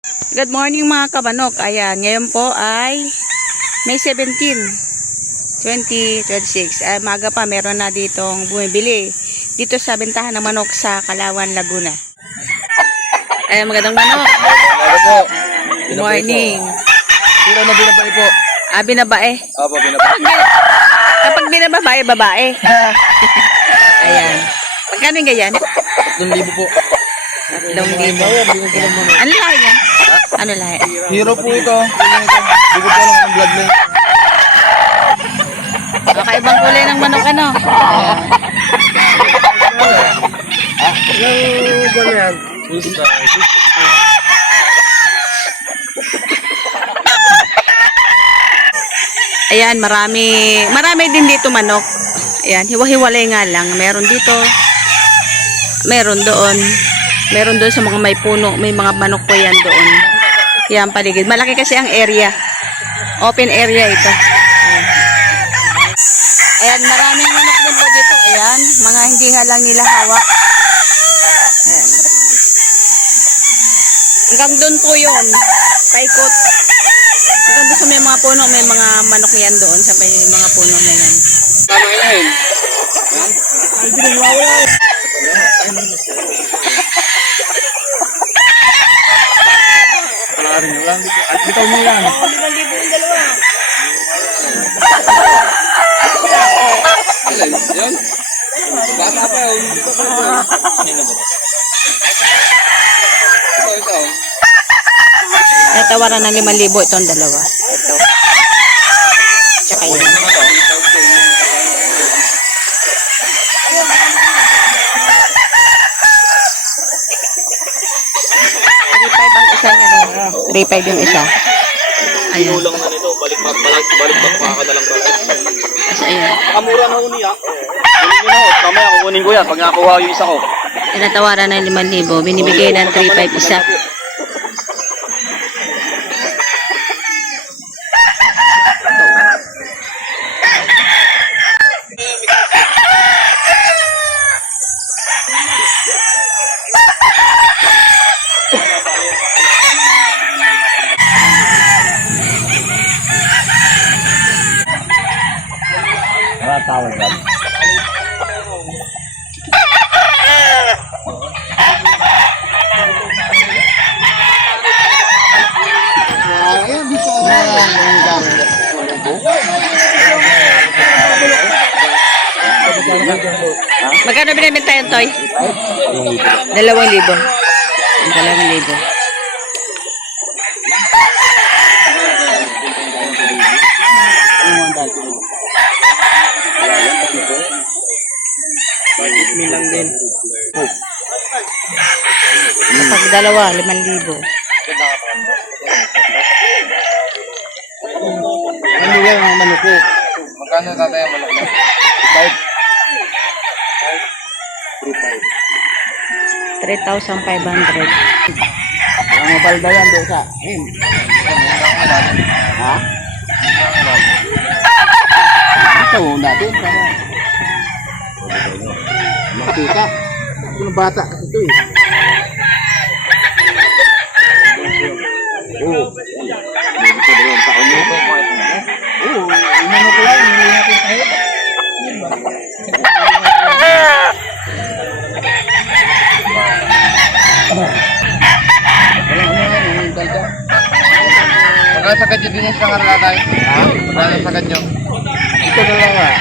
Good morning mga kabanok. Ayan, ngayon po ay May 17, 2026. Maga pa, meron na ditong bumibili dito sa bentahan ng manok sa Kalawan, Laguna. Ayan, magandang manok. Ano po? Good morning. Sino na binabae po? Binabae. Opo, binabae. Kapag binababae, babae. Ayan. Magkano yung ganyan? 3,000 po. 3,000. Ano lahi yan? Ano lahi? Hero po ito. Hindi ko po alam ang bloodline. Kakaibang kulay ng manok ano? Yung ba yan? Ayan, marami din dito manok. Ayan, hiwa-hiwalay nga lang. Meron dito, meron doon. Meron doon sa mga may puno, may mga manok po yan doon. Yan paligid. Malaki kasi ang area. Open area ito. Ayan, maraming manok din po dito. Ayan, mga hindi nga lang nila hawak. Ayan. Hanggang doon po yun. Paikot. Hanggang doon sa may mga puno, may mga manok yan doon sa may mga puno na yan. Tama na yun. Ay, ginagawa. Palarin nyo lang. At bitaw nyo yan. 5,000 yung dalawa. Alay, yun. Bata pa yun. Ito. Natawaran ng 5,000 itong dalawa. Ito. Tsaka yun. Isa niya rin. 3,500 yung isa. Ayan. Kulang na nito. Balik pa ka na lang pala. Kasi ayan. Nakamura na uni ah. Kunin nyo na. Mamaya kukunin ko yan. Pag nakuha yung isa ko. Tinatawaran ng 5,000. Binibigay ng 3,500 isa. Tawag yan. Magkano binibenta yung toy? 2,000. 2,000. Lang din. Kapag dalawa, 5,000. Ano yan ang manok ko? Magkano tatay ang manok ko? 3,500. Ang mapalda yan doon sa ha? Ito natin para makita. Ito na bata kasi ito eh. Oo. Ito ba yung taon nyo? Oo. Inano ko lang. Hindi natin tayo. Magkasagad yun din yung isang aralatay. Ha? Magkasagad yun. Ito na lang ah.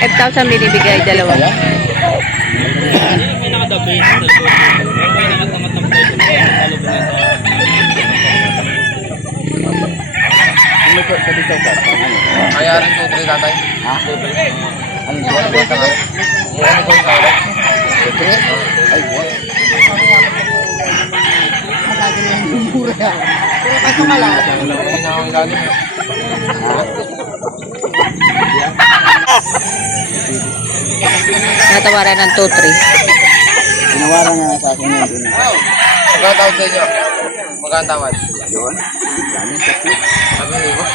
5,000 binibigay, dalawa. Kaya rin 2-3 tatay. Ha? 2-3. Ano yung buwan ka? Ano ko yung kawak? 2-3? Ay, buwan. Pero kaso nga lang. Wala ko yung nakang ilalim. Natawaran ng 2,300. Tinawaran na sa akin yun. Magkano tawad sa inyo? Magkano tawad? Yun? Dami sa tip. Sabi mo ba?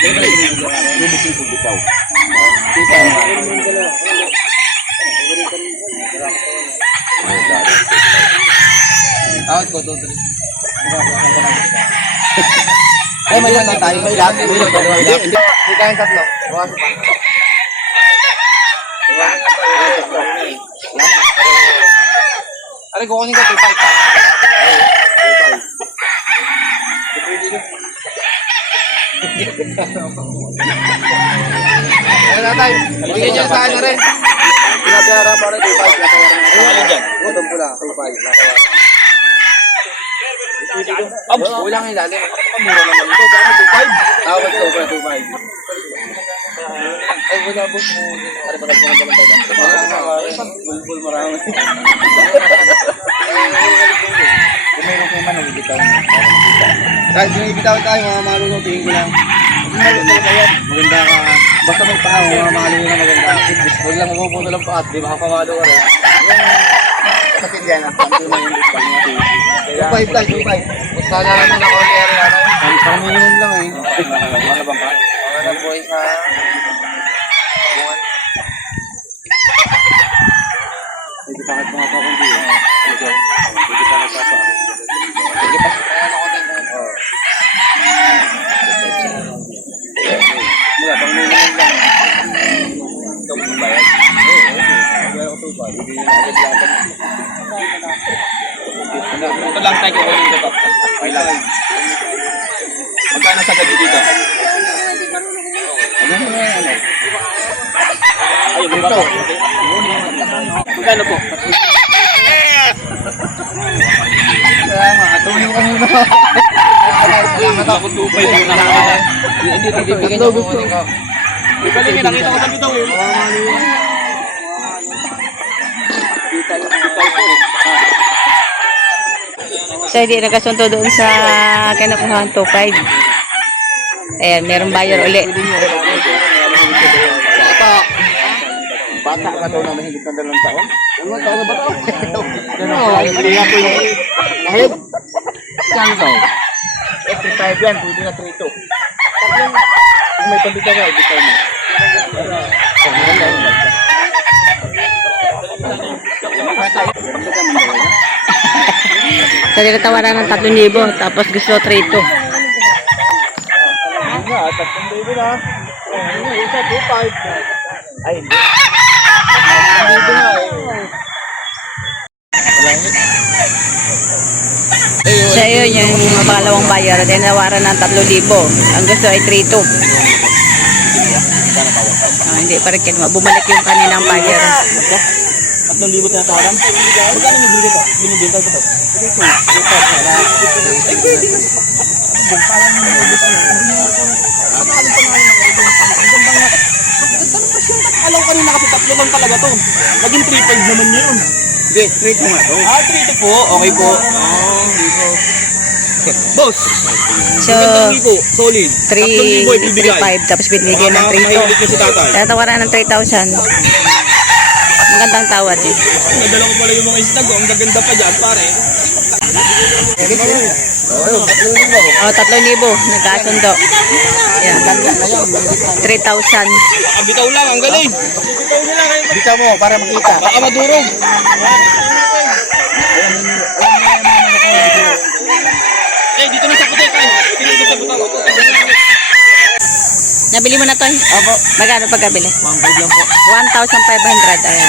Bibigyan ko bitaw. Kita na. Tawad ko, 2, 3. Ay, may lang tayo. May lang. Hindi tayong tatlo. Bukas pa. Aray, kukunin ko 2.5. Ano na tayo? Bigyan niya sa akin na rin. Pinabiyara para 2.5. Ano dyan? Utong pula, 2.5. Kulang yung lalim. Mura naman ito. Bakit 2.5? Tawad ko para 2.5. Ay, wala boss mo. Ano ba nagpunta naman tayo? Bulbul marami. Kung mayroon kayo man, nabibitaw mo. Guys, yung ibitaw tayo, mga malunod, tingin ko lang. Maganda ka. Basta may tao, mga malunod na maganda. Huwag lang mapupunta lang paat, di makapamalo ka rin. Kapit yan, ang panto na yung discount natin. 2.5 lang, 2.5. Basta na naman ako ang area natin. Ang minimum lang eh. Ano bang ka? Ano po isa? Hindi pa kahit mga pakundi. Hindi pa kahit pa. Sige pa. Kaya ako din. Mula, pang minimum lang. Ikaw mo bayad? Oo. Kaya ako 2.5. Hindi na agad laban. Ito lang tayo kukunin dito. Okay lang. Magkano sa gabi dito? Ano? Ayun, dito. Magkano po? Kaya nga, tulong ka muna. Matakot 2.5 muna ka. Hindi, bibigyan niyo gusto. Ibalingin, nakita ko sa bitaw eh. So, hindi nagkasunto doon sa kinakuhaan 2.5. Ayan, merong buyer uli. Bata ka daw na mahigit ng 2 taon? Ano taon na ba ito? Hindi nga po yung kahit saan ito? 85 yan, pwede na 3 ito. Kung may pabita ka, ibita mo. So, tinatawaran ng 3,000. Tapos gusto 3,200. Nga, 3,000 na. Isa 2.5. Ay, hindi. 3,000 na eh. So, yun yung pangalawang buyer. Tinawaran ng 3,000. Ang gusto ay 3,200. Hindi pa rin kinuha. Bumalik yung kanilang buyer. 3,000 tinatawaran? Magkano yung binibenta? Binibenta ko ito? Alam ko kanina kasi 3 lang talaga to. Naging 3.5 naman yun. Hindi, 3.2 nga to. 3.2 po. Okay po. Boss! So, 3,000 solid. 3,500. Tapos binigyan ng 3,200. Tinatawaran ng 3,000. Magandang tawad eh. Nadala ko pala yung mga isnag. Ang gaganda pa dyan, pare. Oh, 3,000. Nagkasundo. Yan. 3,000. Nakabitaw lang, ang galing. Bitaw mo, para makita. Baka madurog. Eh, dito na sa puti. Dito sa puti. Nabili mo na to eh? Opo. Magkano pagkabili? 1.5 lang po. 1,500. Ayan.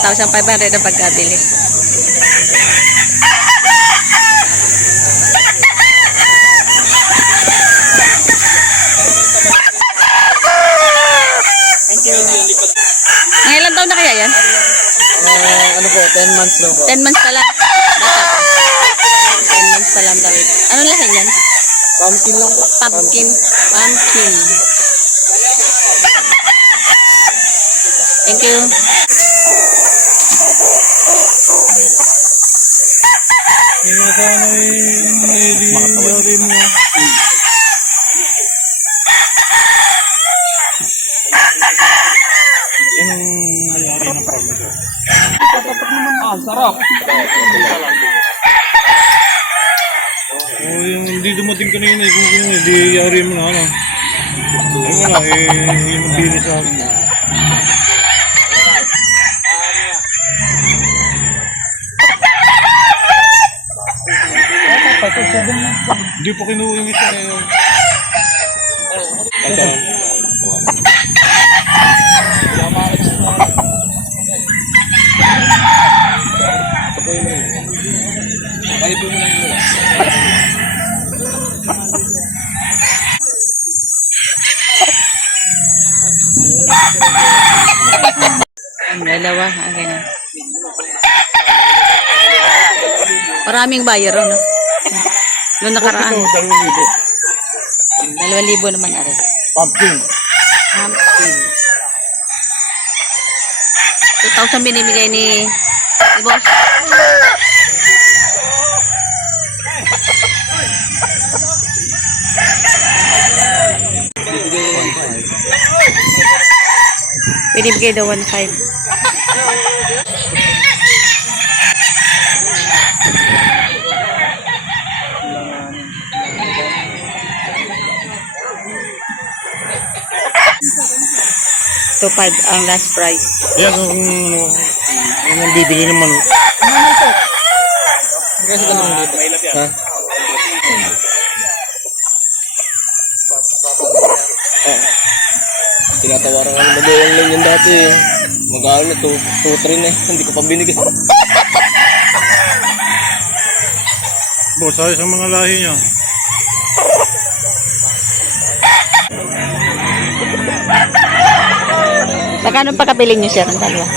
1,500 ang pagkabili. Thank you. Mga ilang taon na kaya yan? Ano po, 10 months lang po. 10 months pa lang. Bata pa. 10 months pa lang daw. Anong lahi yan? Pumpkin lang po. Pumpkin. Pumpkin. Thank you. Sarap. Yung hindi dumating kanina kung hindi yari mo na ano. Ay wala yung bili sa akin. Hindi po kinuha yung isa eh. Ito. Kayo po muna yun. Ang dalawa. Okay na. Maraming buyer, no? Noong nakaraan. Ito, 2,000. 2,000 naman aray. Pumpkin. 2,000 binibigay ni boss. Binibigay daw 1,500. So 5 ang last price. Yan ang bibili ng manok. Kasi ka lang dito. Ha? Tinatawaran ka ng mabuhay lang yan dati eh. Mag-aaral na, 2-3 na eh. Hindi ko pa binigay. Boss, ayos ang mga lahi niya. Magkano pa kabiling nyo, sir? Ang dalawa.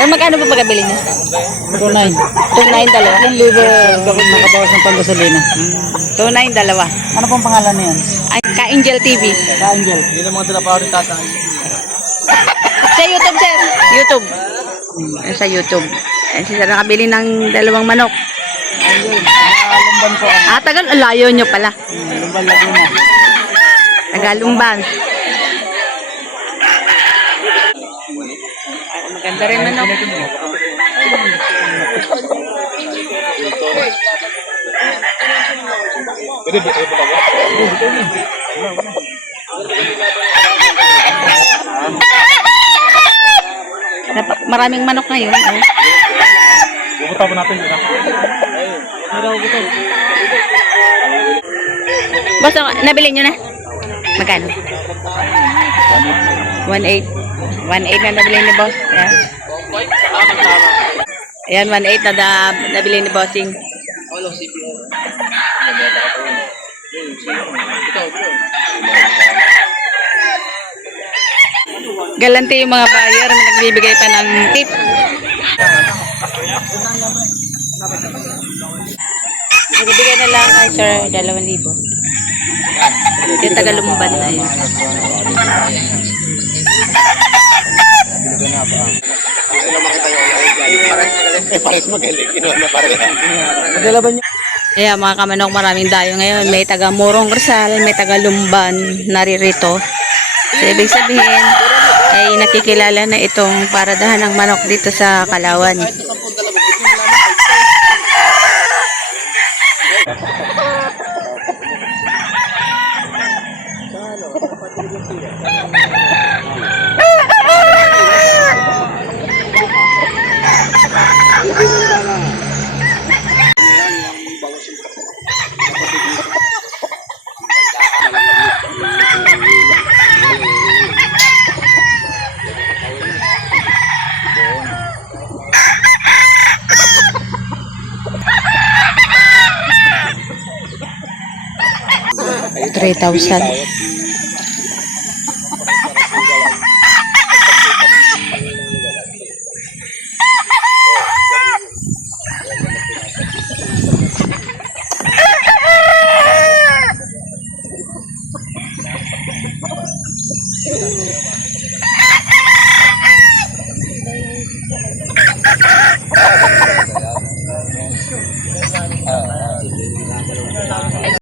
Pero magkano pa pagkabili nyo? 2.9. 2,900 dalawa. 1,000 bakit nakabawas ng panggasolina. 2,900 dalawa. Ano pong pangalan niyan? Ay, Ka-Angel TV. Sa Angel. Hindi na mga dala pa rin tatang. Sa YouTube, sir. YouTube. Sa YouTube. Eh, si sir nakabili ng dalawang manok. Angel. Lumban po kami. Ah, tagal. Layo nyo pala. Lumban Laguna. Tagalumban. Maganda rin manok. Maraming manok ngayon. Oh. Pupunta pa natin. Basta, nabili nyo na? Magkano? 1,800. 1,800 na nabili ni boss. Ayan, 1,800 na nabili ni bossing. Galante yung mga buyer, may nagbibigay pa ng tip. Nagbibigay na lang kay sir 2,000. Yung Tagalumban na yun. Pares magaling. Kinuha na pares. Magdalaban niyo. Kaya mga kamanok, maraming dayo ngayon. May taga Morong Rizal, may taga Lumban, naririto. So, ibig sabihin, ay nakikilala na itong paradahan ng manok dito sa Kalawan. $3,000.